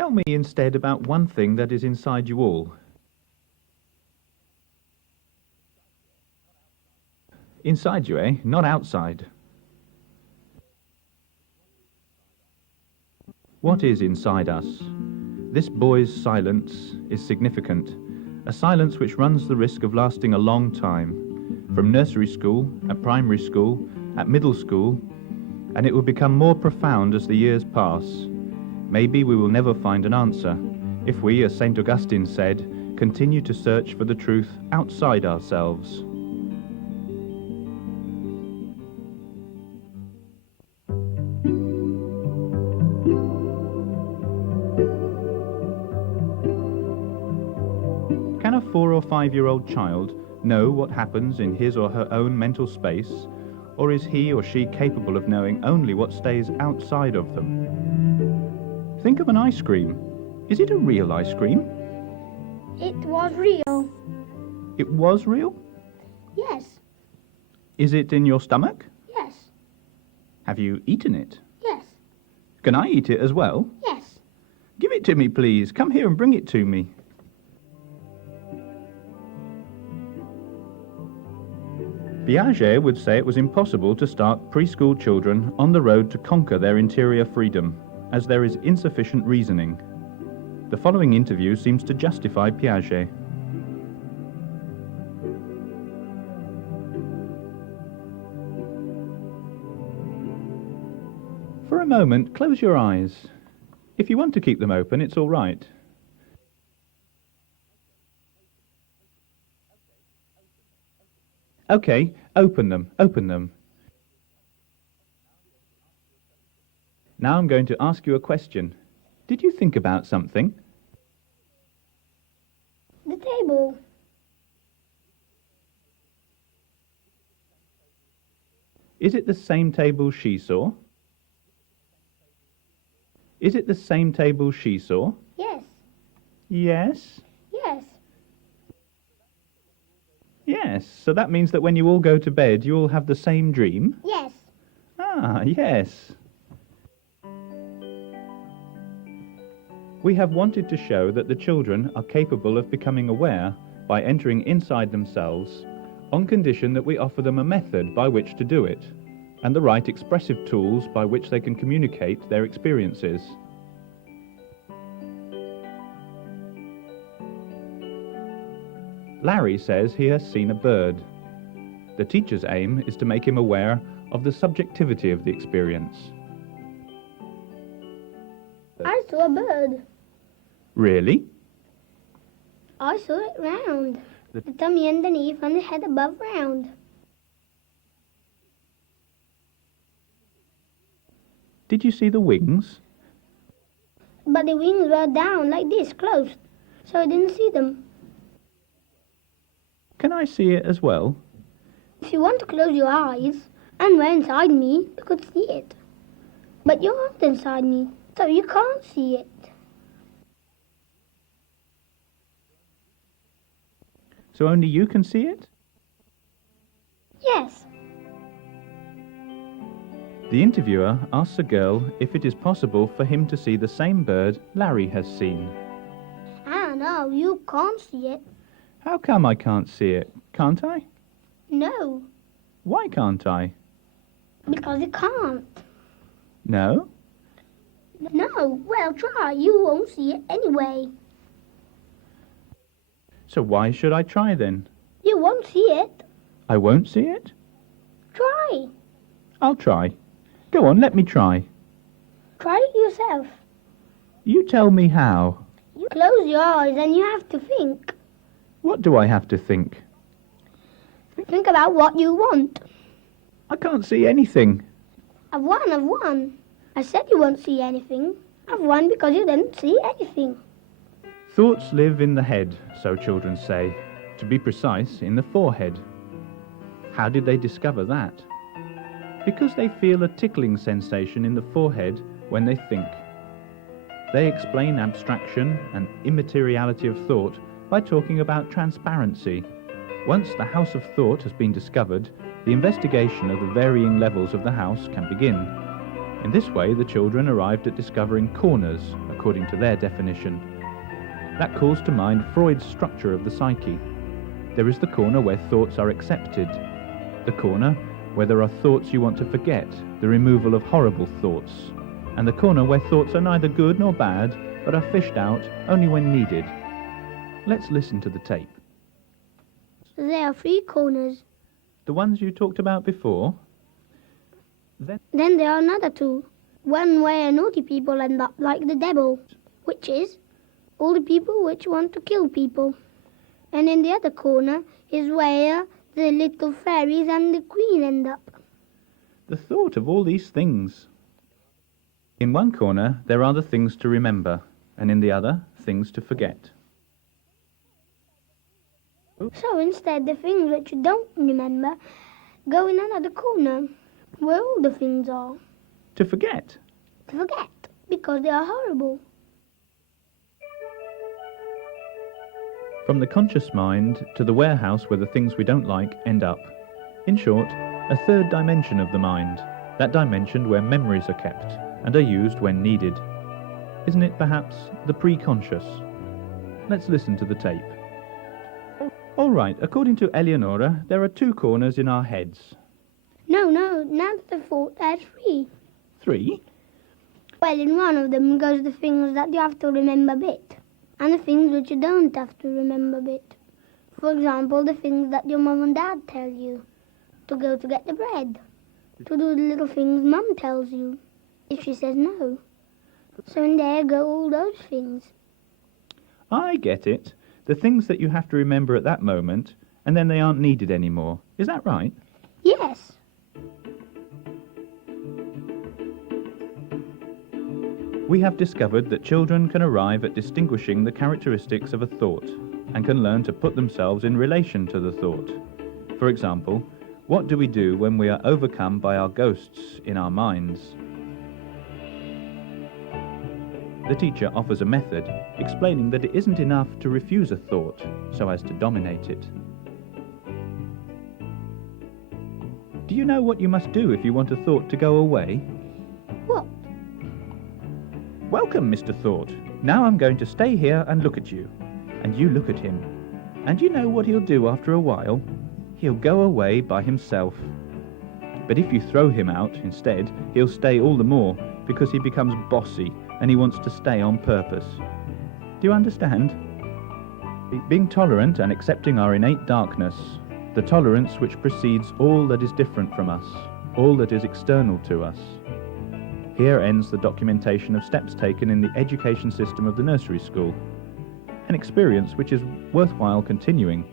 Tell me instead about one thing that is inside you all. Inside you, eh? Not outside. What is inside us? This boy's silence is significant, a silence which runs the risk of lasting a long time, from nursery school, at primary school, at middle school, and it will become more profound as the years pass. Maybe we will never find an answer, if we, as St. Augustine said, continue to search for the truth outside ourselves. Can a 4 or 5-year-old child know what happens in his or her own mental space, or is he or she capable of knowing only what stays outside of them? Think of an ice cream. Is it a real ice cream? It was real. It was real? Yes. Is it in your stomach? Yes. Have you eaten it? Yes. Can I eat it as well? Yes. Give it to me, please. Come here and bring it to me. Piaget would say it was impossible to start preschool children on the road to conquer their interior freedom, as there is insufficient reasoning. The following interview seems to justify Piaget. For a moment, close your eyes. If you want to keep them open, it's all right. Okay, open them. Now I'm going to ask you a question. Did you think about something? The table. Is it the same table she saw? Is it the same table she saw? Yes. Yes? Yes. Yes, so that means that when you all go to bed, you all have the same dream? Yes. Ah, yes. We have wanted to show that the children are capable of becoming aware by entering inside themselves, on condition that we offer them a method by which to do it, and the right expressive tools by which they can communicate their experiences. Larry says he has seen a bird. The teacher's aim is to make him aware of the subjectivity of the experience. I saw a bird. Really? I saw it round. The tummy underneath and the head above round. Did you see the wings? But the wings were down like this, closed, so I didn't see them. Can I see it as well? If you want to close your eyes and were inside me, you could see it. But you aren't inside me, so you can't see it. So only you can see it? Yes. The interviewer asks a girl if it is possible for him to see the same bird Larry has seen. Ah, no, you can't see it. How come I can't see it? Can't I? No, Why can't I? because you can't. No? No, well, try. You won't see it anyway. So why should I try then? You won't see it. I won't see it? Try. I'll try. Go on, let me try. Try it yourself. You tell me how. You close your eyes and you have to think. What do I have to think? Think about what you want. I can't see anything. I've won. I said you won't see anything. I've won because you didn't see anything. Thoughts live in the head, so children say. To be precise, in the forehead. How did they discover that? Because they feel a tickling sensation in the forehead when they think. They explain abstraction and immateriality of thought by talking about transparency. Once the house of thought has been discovered, the investigation of the varying levels of the house can begin. In this way, the children arrived at discovering corners, according to their definition. That calls to mind Freud's structure of the psyche. There is the corner where thoughts are accepted, the corner where there are thoughts you want to forget, the removal of horrible thoughts, and the corner where thoughts are neither good nor bad, but are fished out only when needed. Let's listen to the tape. There are 3 corners. The ones you talked about before? Then there are another 2. One where naughty people end up like the devil, which is all the people which want to kill people. And in the other corner is where the little fairies and the queen end up. The thought of all these things. In one corner there are the things to remember, and in the other, things to forget. So instead, the things which you don't remember go in another corner, where all the things are. To forget? To forget, because they are horrible. From the conscious mind to the warehouse where the things we don't like end up. In short, a third dimension of the mind, that dimension where memories are kept and are used when needed. Isn't it perhaps the pre-conscious? Let's listen to the tape. All right, according to Eleonora, there are 2 corners in our heads. No, now the thought there's 3. 3? Well, in one of them goes the things that you have to remember a bit, and the things which you don't have to remember a bit. For example, the things that your mum and dad tell you, to go to get the bread, to do the little things mum tells you, if she says no. So in there go all those things. I get it. The things that you have to remember at that moment, and then they aren't needed anymore. Is that right? Yes. We have discovered that children can arrive at distinguishing the characteristics of a thought and can learn to put themselves in relation to the thought. For example, what do we do when we are overcome by our ghosts in our minds? The teacher offers a method, explaining that it isn't enough to refuse a thought so as to dominate it. Do you know what you must do if you want a thought to go away? What? Welcome, Mr. Thought. Now I'm going to stay here and look at you. And you look at him. And you know what he'll do after a while? He'll go away by himself. But if you throw him out instead, he'll stay all the more because he becomes bossy and he wants to stay on purpose. Do you understand? Being tolerant and accepting our innate darkness, the tolerance which precedes all that is different from us, all that is external to us. Here ends the documentation of steps taken in the education system of the nursery school, an experience which is worthwhile continuing